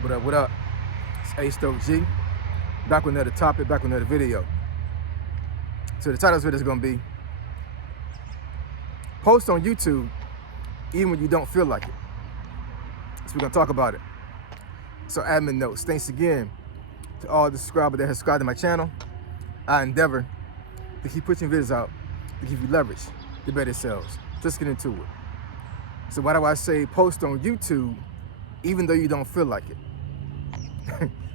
What up? It's A-Stoke-G. Back with another topic, back with another video. So the title of this video is going to be post on YouTube even when you don't feel like it. So we're going to talk about it. So admin notes. Thanks again to all the subscribers that have subscribed to my channel. I endeavor to keep pushing videos out to give you leverage to better sales. Let's get into it. So why do I say post on YouTube even though you don't feel like it?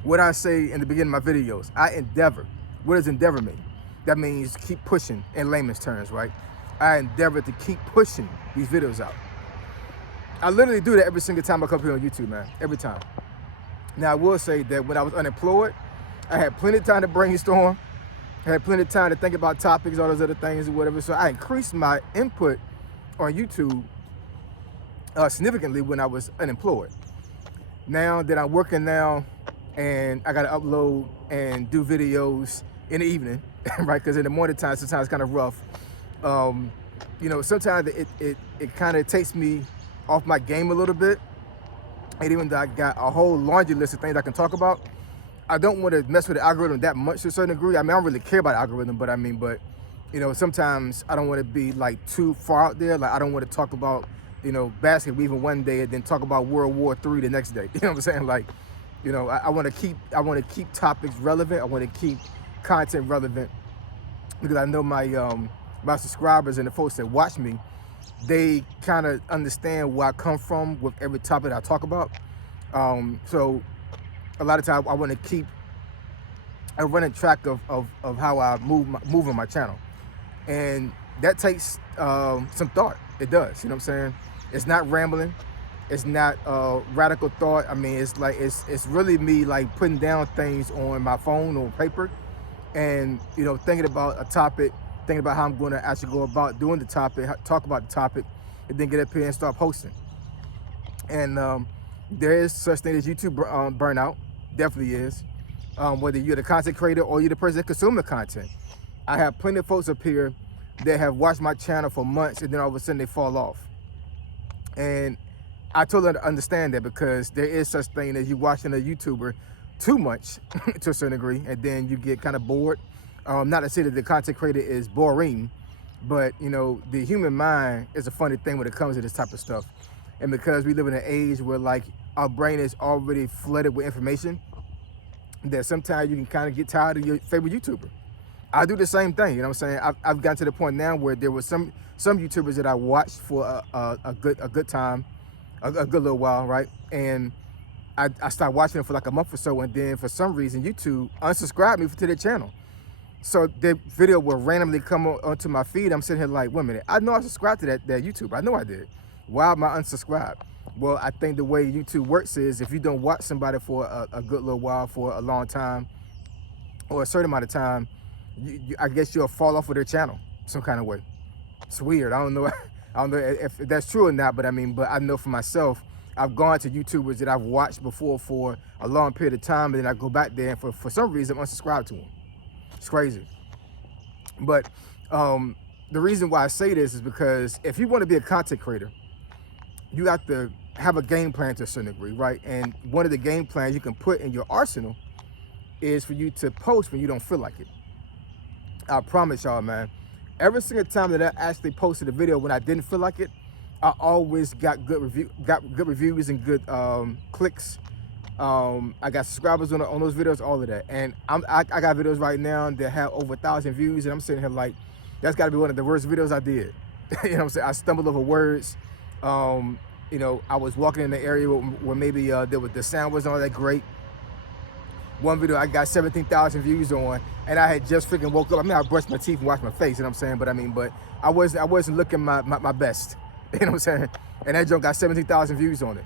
What I say in the beginning of my videos, I endeavor. What does endeavor mean? That means keep pushing in layman's terms, right? I endeavor to keep pushing these videos out. I literally do that every single time I come here on YouTube, man, every time. Now, I will say that when I was unemployed, I had plenty of time to brainstorm. I had plenty of time to think about topics, all those other things or whatever. So I increased my input on YouTube significantly when I was unemployed. Now that I'm working now, and I gotta upload and do videos in the evening, right? Because in the morning time, sometimes it's kind of rough. You know, sometimes it kind of takes me off my game a little bit. And even though I got a whole laundry list of things I can talk about, I don't want to mess with the algorithm that much to a certain degree. I mean, I don't really care about the algorithm, but you know, sometimes I don't want to be like too far out there. Like I don't want to talk about, you know, basket weaving one day and then talk about World War III the next day. You know what I'm saying? Like, you know, I want to keep topics relevant. I want to keep content relevant because I know my subscribers and the folks that watch me, they kind of understand where I come from with every topic I talk about. So a lot of times I want to keep a running track of how I move on my channel, and that takes some thought. It does. You know what I'm saying? It's not rambling. It's not radical thought. I mean, it's like it's really me like putting down things on my phone or paper, and you know, thinking about a topic, thinking about how I'm going to actually go about doing the topic, talk about the topic, and then get up here and start posting. And there is such thing as YouTube burnout. Definitely is. Whether you're the content creator or you're the person that consumes the content. I have plenty of folks up here that have watched my channel for months and then all of a sudden they fall off. And I totally understand that because there is such thing as you watching a YouTuber too much to a certain degree, and then you get kind of bored. Not to say that the content creator is boring, but you know, the human mind is a funny thing when it comes to this type of stuff. And because we live in an age where like our brain is already flooded with information, that sometimes you can kind of get tired of your favorite YouTuber. I do the same thing, you know what I'm saying? I've gotten to the point now where there was some YouTubers that I watched for a good time, a good little while, right? And I started watching them for like a month or so, and then for some reason YouTube unsubscribed me to their channel. So their video will randomly come onto my feed. I'm sitting here like, wait a minute, I know I subscribed to that YouTuber. I know I did. Why am I unsubscribed? Well, I think the way YouTube works is if you don't watch somebody for a good little while, for a long time, or a certain amount of time, I guess you'll fall off of their channel some kind of way. It's weird. I don't know if that's true or not, but I know for myself, I've gone to YouTubers that I've watched before for a long period of time, and then I go back there and for some reason I'm unsubscribed to them. It's crazy. But the reason why I say this is because if you want to be a content creator, you have to have a game plan to a certain degree, right? And one of the game plans you can put in your arsenal is for you to post when you don't feel like it. I promise y'all, man, every single time that I actually posted a video when I didn't feel like it, I always got good reviews and good clicks. I got subscribers on those videos, all of that. And I got videos right now that have over 1,000 views, and I'm sitting here like, that's got to be one of the worst videos I did. You know what I'm saying? I stumbled over words. You know, I was walking in the area where maybe the sound wasn't all that great. One video I got 17,000 views on, and I had just freaking woke up. I mean, I brushed my teeth and washed my face, you know what I'm saying? But I wasn't looking my best, you know what I'm saying? And that joke got 17,000 views on it.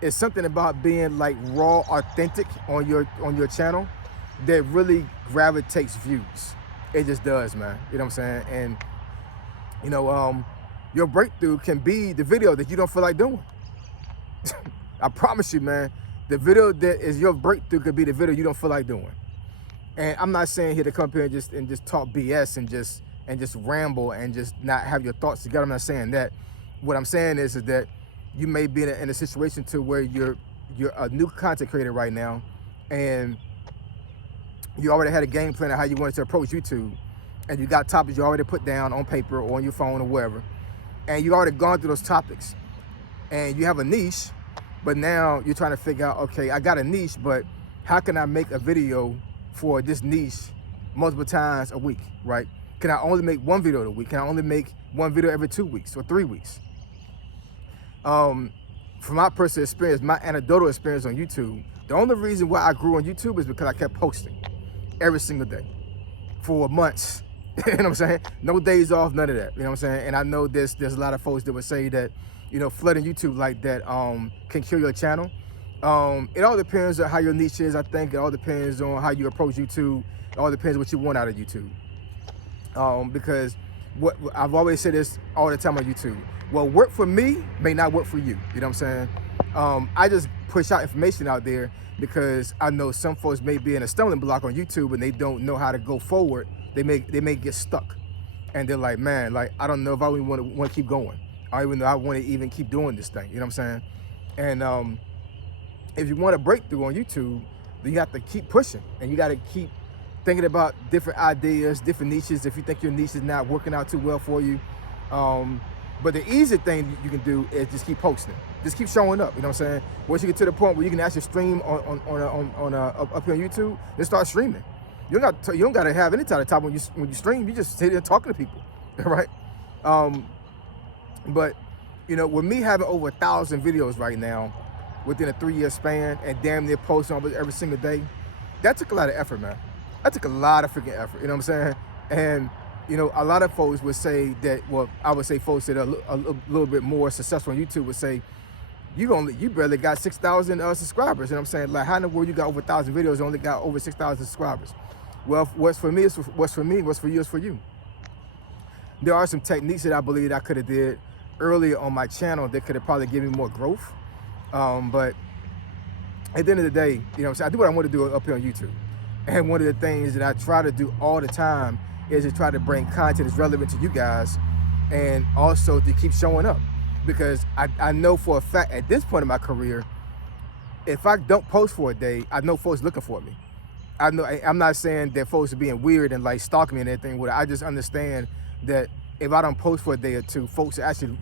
It's something about being like raw, authentic on your channel that really gravitates views. It just does, man. You know what I'm saying? And you know, your breakthrough can be the video that you don't feel like doing. I promise you, man. The video that is your breakthrough could be the video you don't feel like doing. And I'm not saying here to come here and just talk BS and just ramble and just not have your thoughts together. I'm not saying that. What I'm saying is that you may be in a situation to where you're you're a new content creator right now, and you already had a game plan of how you wanted to approach YouTube, and you got topics you already put down on paper or on your phone or wherever, and you already gone through those topics, and you have a niche, but now you're trying to figure out, okay, I got a niche, but how can I make a video for this niche multiple times a week, right? Can I only make one video a week? Can I only make one video every 2 weeks or 3 weeks? From my personal experience, my anecdotal experience on YouTube, the only reason why I grew on YouTube is because I kept posting every single day for months. You know what I'm saying? No days off, none of that. You know what I'm saying? And I know there's a lot of folks that would say that, you know, flooding YouTube like that can kill your channel. It all depends on how your niche is. I think it all depends on how you approach YouTube. It all depends what you want out of YouTube. Because what I've always said this all the time on YouTube, what worked for me may not work for you. You know what I'm saying? I just push out information out there because I know some folks may be in a stumbling block on YouTube and they don't know how to go forward. They may get stuck, and they're like, man, like, I don't know if I even want to keep going. I don't even know I want to even keep doing this thing. You know what I'm saying? And if you want to break through on YouTube, then you have to keep pushing, and you got to keep thinking about different ideas, different niches. If you think your niche is not working out too well for you, but the easy thing you can do is just keep posting, just keep showing up. You know what I'm saying? Once you get to the point where you can actually stream up here on YouTube, then start streaming. You don't got to have any type of time when you stream. You just sit there talking to people, right? But you know, with me having over 1,000 videos right now within a 3-year span and damn near posting almost every single day, that took a lot of effort, man. That took a lot of freaking effort. You know what I'm saying? And you know, a lot of folks would say that. Well, I would say folks that are a little bit more successful on YouTube would say, you barely got 6,000 subscribers. You know what I'm saying? Like, how in the world you got over 1,000 videos and only got over 6,000 subscribers? Well, what's for me is what's for me. What's for you is for you. There are some techniques that I believe I could have did earlier on my channel that could have probably given me more growth. But at the end of the day, you know what I'm saying, I do what I want to do up here on YouTube. And one of the things that I try to do all the time is to try to bring content that's relevant to you guys, and also to keep showing up. Because I know for a fact at this point in my career, if I don't post for a day, I know folks looking for me. I know, I'm not saying that folks are being weird and like stalking me and everything. I just understand that if I don't post for a day or two, folks are actually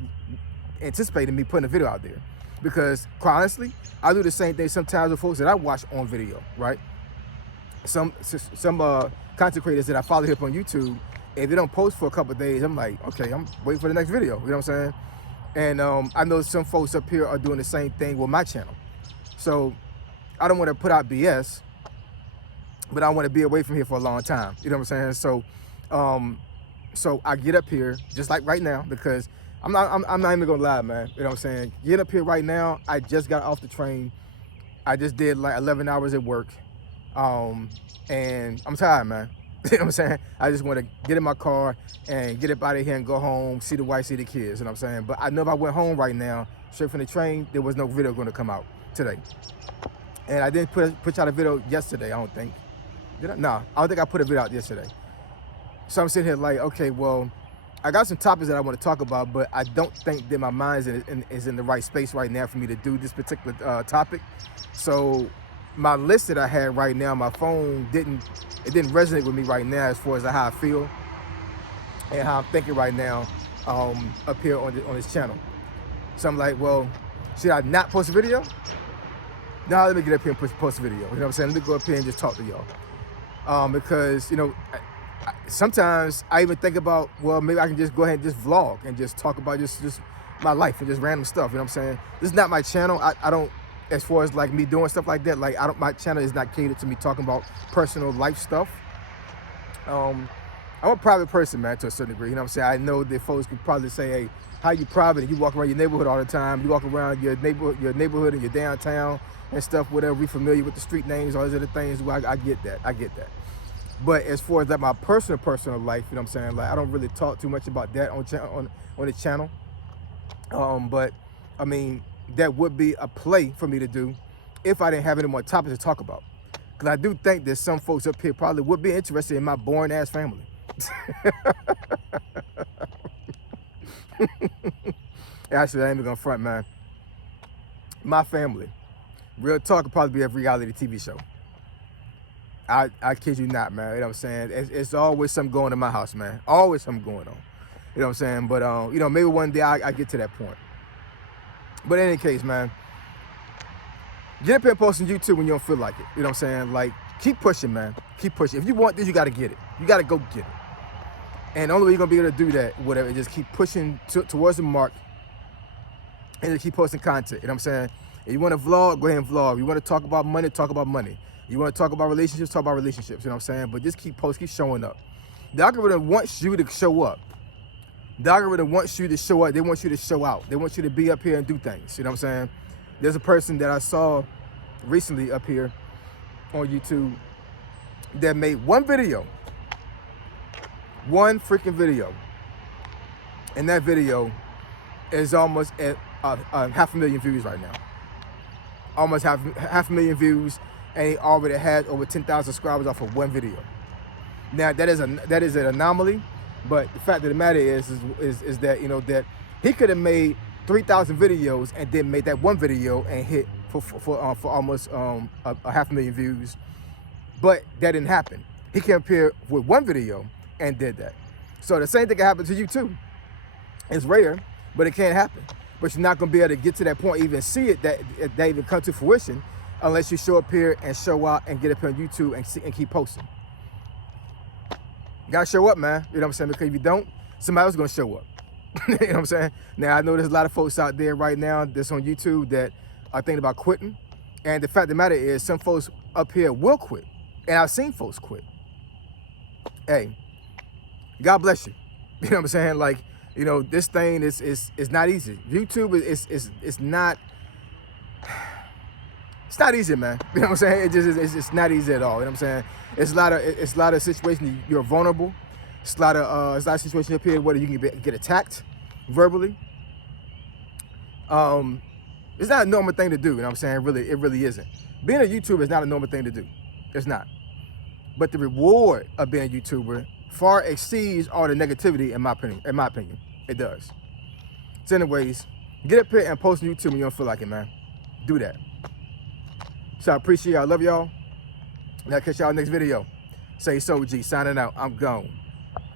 anticipating me putting a video out there. Because quite honestly, I do the same thing sometimes with folks that I watch on video, right? Some content creators that I follow here on YouTube, if they don't post for a couple of days, I'm like, okay, I'm waiting for the next video. You know what I'm saying? And I know some folks up here are doing the same thing with my channel. So I don't want to put out BS, but I want to be away from here for a long time. You know what I'm saying? So I get up here just like right now, because I'm not even gonna lie, man. You know what I'm saying? Get up here right now. I just got off the train. I just did like 11 hours at work. And I'm tired, man. You know what I'm saying? I just want to get in my car and get up out of here and go home, see the wife, see the kids. You know what I'm saying? But I know if I went home right now, straight from the train, there was no video going to come out today. And I didn't put out a video yesterday, I don't think. Did I? No, I don't think I put a video out yesterday. So I'm sitting here like, okay, well, I got some topics that I want to talk about, but I don't think that my mind is in the right space right now for me to do this particular topic. So my list that I had right now, my phone didn't resonate with me right now as far as how I feel and how I'm thinking right now up here on this channel. So I'm like, well, should I not post a video? No, let me get up here and post a video. You know what I'm saying? Let me go up here and just talk to y'all. Because, you know, sometimes I even think about, well, maybe I can just go ahead and just vlog and just talk about just my life and just random stuff. You know what I'm saying? This is not my channel. I don't, as far as like me doing stuff like that, like my channel is not catered to me talking about personal life stuff. I'm a private person, man, to a certain degree. You know what I'm saying? I know that folks could probably say, hey, how you private and you walk around your neighborhood all the time. You walk around your neighborhood and your downtown and stuff, whatever. We familiar with the street names, all these other things. Well, I get that. I get that. But as far as like my personal life, you know what I'm saying? Like, I don't really talk too much about that on the channel. But I mean, that would be a play for me to do if I didn't have any more topics to talk about. Because I do think that some folks up here probably would be interested in my boring ass family. Actually, I ain't even gonna front, man. My family, Real talk could probably be a reality TV show. I kid you not, man. You know what I'm saying? It's always something going on in my house, man. Always something going on. You know what I'm saying? But, you know, maybe one day I get to that point. But in any case, man, get up here and post on YouTube when you don't feel like it. You know what I'm saying? Like, keep pushing, man. Keep pushing. If you want this, you got to get it. You got to go get it. And the only way you're going to be able to do that, whatever, is just keep pushing towards the mark and just keep posting content. You know what I'm saying? If you want to vlog, go ahead and vlog. If you want to talk about money, talk about money. You want to talk about relationships, talk about relationships. You know what I'm saying? But just keep posting, keep showing up. The algorithm wants you to show up. The algorithm wants you to show up. They want you to show out. They want you to be up here and do things. You know what I'm saying? There's a person that I saw recently up here on YouTube that made one video. One freaking video. And that video is almost at 500,000 views right now. Almost half a million views, and he already has over 10,000 subscribers off of one video. Now that is an anomaly, but the fact of the matter is that, you know, that he could have made 3,000 videos and then made that one video and hit for almost a 500,000 views, but that didn't happen. He came up here with one video and did that. So the same thing can happen to you too. It's rare, but it can happen. But you're not gonna be able to get to that point, even see it, that even come to fruition, unless you show up here and show out and get up here on YouTube and keep posting. You gotta show up, man. You know what I'm saying? Because if you don't, somebody else gonna show up. You know what I'm saying? Now, I know there's a lot of folks out there right now that's on YouTube that are thinking about quitting. And the fact of the matter is, some folks up here will quit. And I've seen folks quit. Hey, God bless you. You know what I'm saying? Like, you know, this thing is not easy. YouTube is not, it's not easy, man. You know what I'm saying? It's not easy at all. You know what I'm saying? It's a lot of situations you're vulnerable. It's a lot of situations up here where you can get attacked verbally. It's not a normal thing to do. You know what I'm saying? It really isn't. Being a YouTuber is not a normal thing to do. It's not. But the reward of being a YouTuber far exceeds all the negativity, in my opinion. It does. So anyways, get up here and post on YouTube when you don't feel like it, man. Do that. So I appreciate y'all. I love y'all. And I'll catch y'all next video. Say so, G. Signing out. I'm gone.